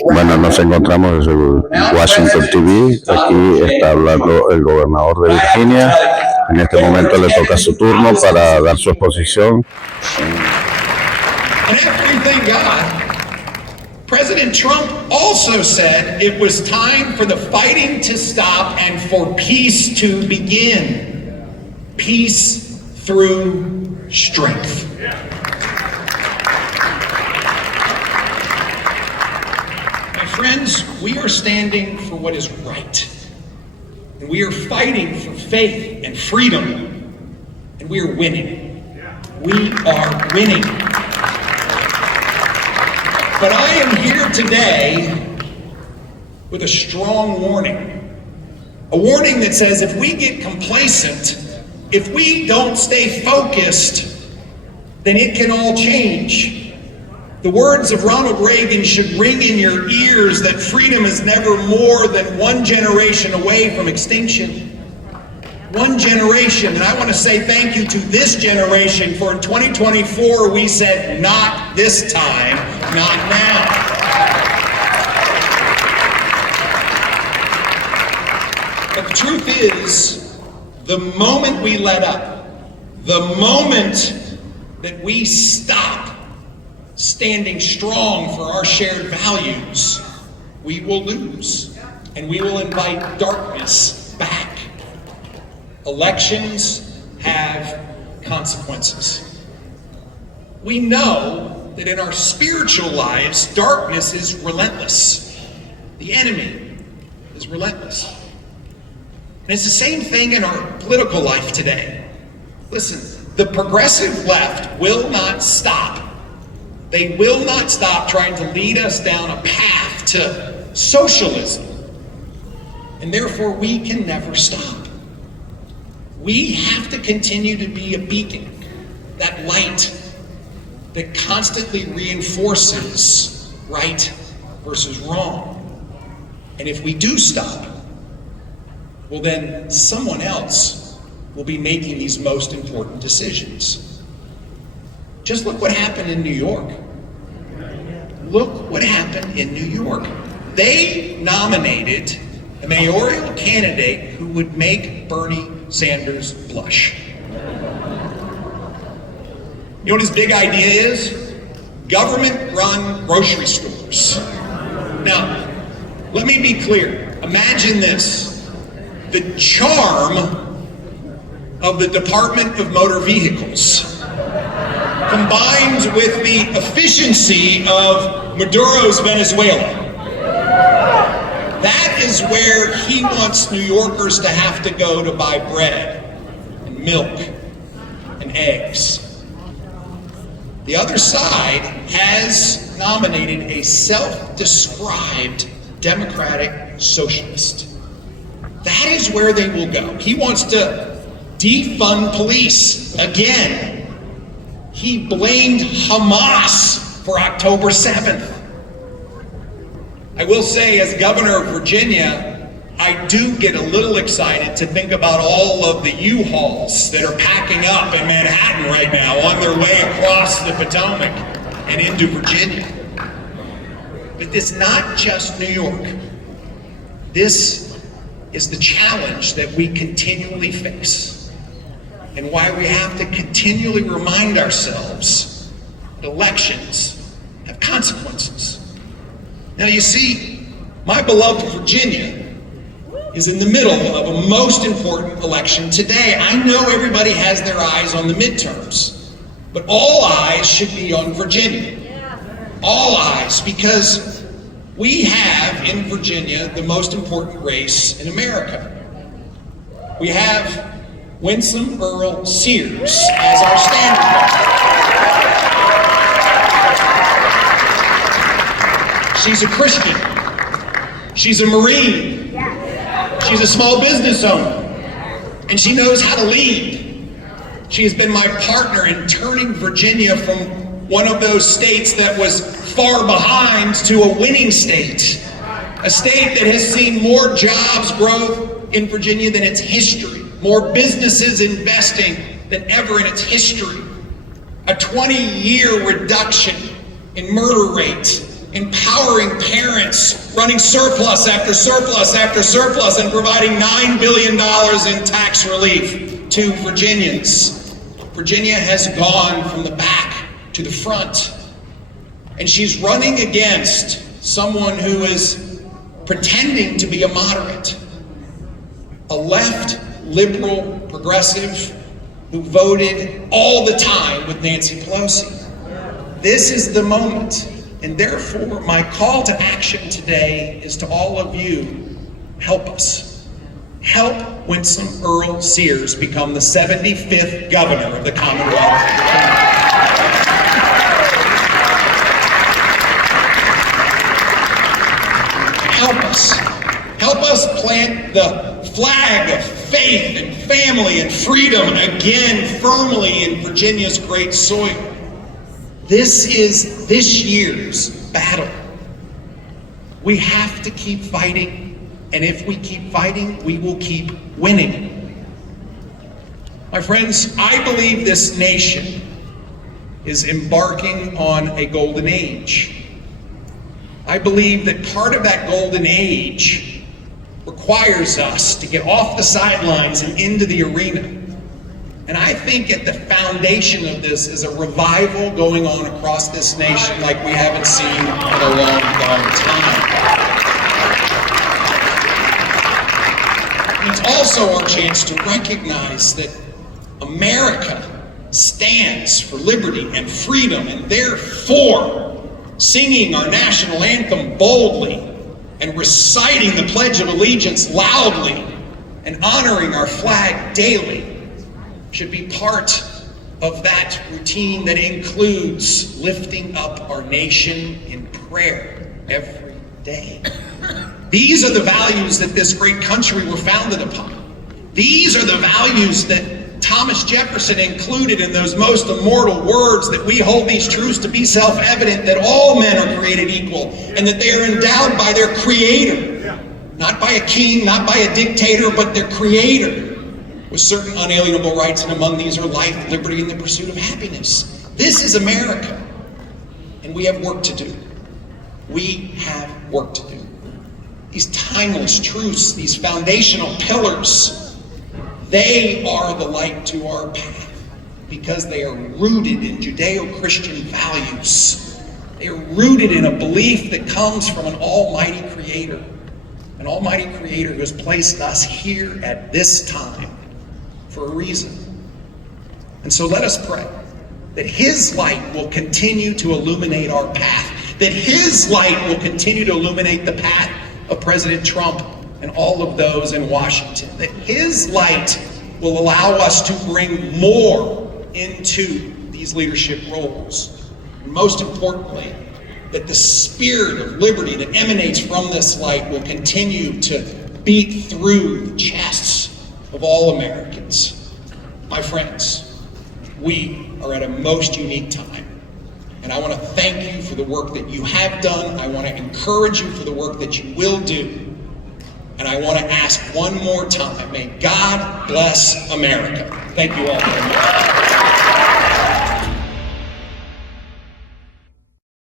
Bueno, nos encontramos en el Washington TV. Aquí está hablando el gobernador de Virginia. En este momento le toca su turno para dar su exposición. And after you thank God, President Trump also said it was time for the fighting to stop and for peace to begin. Peace through strength. My friends, we are standing for what is right. And we are fighting for faith and freedom. And we are winning. We are winning. But I am here today with a strong warning. A warning that says if we get complacent, if we don't stay focused, then it can all change. The words of Ronald Reagan should ring in your ears that freedom is never more than one generation away from extinction. One generation, and I want to say thank you to this generation for in 2024 we said not this time, not now. But the truth is, the moment we let up, the moment that we stop standing strong for our shared values, we will lose, and we will invite darkness back. Elections have consequences. We know that in our spiritual lives, darkness is relentless. The enemy is relentless. And it's the same thing in our political life today. Listen, the progressive left will not stop. They will not stop trying to lead us down a path to socialism. And therefore, we can never stop. We have to continue to be a beacon, that light that constantly reinforces right versus wrong. And if we do stop, well then someone else will be making these most important decisions. Just look what happened in New York. Look what happened in New York. They nominated a mayoral candidate who would make Bernie Sanders blush. You know what his big idea is? Government-run grocery stores. Now, let me be clear. Imagine this. The charm of the Department of Motor Vehicles combined with the efficiency of Maduro's Venezuela. That is where he wants New Yorkers to have to go to buy bread and milk and eggs. The other side has nominated a self-described democratic socialist. That is where they will go. He wants to defund police again. He blamed Hamas for October 7th. I will say, as governor of Virginia, I do get a little excited to think about all of the U-Hauls that are packing up in Manhattan right now on their way across the Potomac and into Virginia. But it's not just New York. This is the challenge that we continually face, and why we have to continually remind ourselves that elections have consequences. Now you see, my beloved Virginia is in the middle of a most important election today. I know everybody has their eyes on the midterms, but all eyes should be on Virginia. All eyes, because we have in Virginia the most important race in America. We have Winsome Earl Sears as our standard bearer. She's a Christian. She's a Marine. She's a small business owner. And she knows how to lead. She has been my partner in turning Virginia from one of those states that was far behind to a winning state. A state that has seen more jobs growth in Virginia than its history. More businesses investing than ever in its history. A 20-year reduction in murder rate empowering parents, running surplus after surplus after surplus, and providing $9 billion in tax relief to Virginians. Virginia has gone from the back to the front, and she's running against someone who is pretending to be a moderate, a left, liberal, progressive who voted all the time with Nancy Pelosi. This is the moment. And therefore, my call to action today is to all of you, help us. Help Winsome Earl Sears become the 75th governor of the Commonwealth. Help us. Help us plant the flag of faith and family and freedom again firmly in Virginia's great soil. This is this year's battle. We have to keep fighting, and if we keep fighting, we will keep winning. My friends, I believe this nation is embarking on a golden age. I believe that part of that golden age requires us to get off the sidelines and into the arena. And I think at the foundation of this is a revival going on across this nation like we haven't seen in a long, long time. It's also our chance to recognize that America stands for liberty and freedom, and therefore singing our national anthem boldly and reciting the Pledge of Allegiance loudly and honoring our flag daily should be part of that routine that includes lifting up our nation in prayer every day. These are the values that this great country were founded upon. These are the values that Thomas Jefferson included in those most immortal words, that we hold these truths to be self-evident, that all men are created equal, and that they are endowed by their Creator. Not by a king, not by a dictator, but their Creator, with certain unalienable rights, and among these are life, liberty, and the pursuit of happiness. This is America, and we have work to do. We have work to do. These timeless truths, these foundational pillars, they are the light to our path because they are rooted in Judeo-Christian values. They are rooted in a belief that comes from an almighty Creator, who has placed us here at this time for a reason. And so let us pray that His light will continue to illuminate our path, that His light will continue to illuminate the path of President Trump and all of those in Washington, that His light will allow us to bring more into these leadership roles. And most importantly, that the spirit of liberty that emanates from this light will continue to beat through the chests of all Americans. My friends, we are at a most unique time, and I want to thank you for the work that you have done. I want to encourage you for the work that you will do, and I want to ask one more time, may God bless America. Thank you all very much.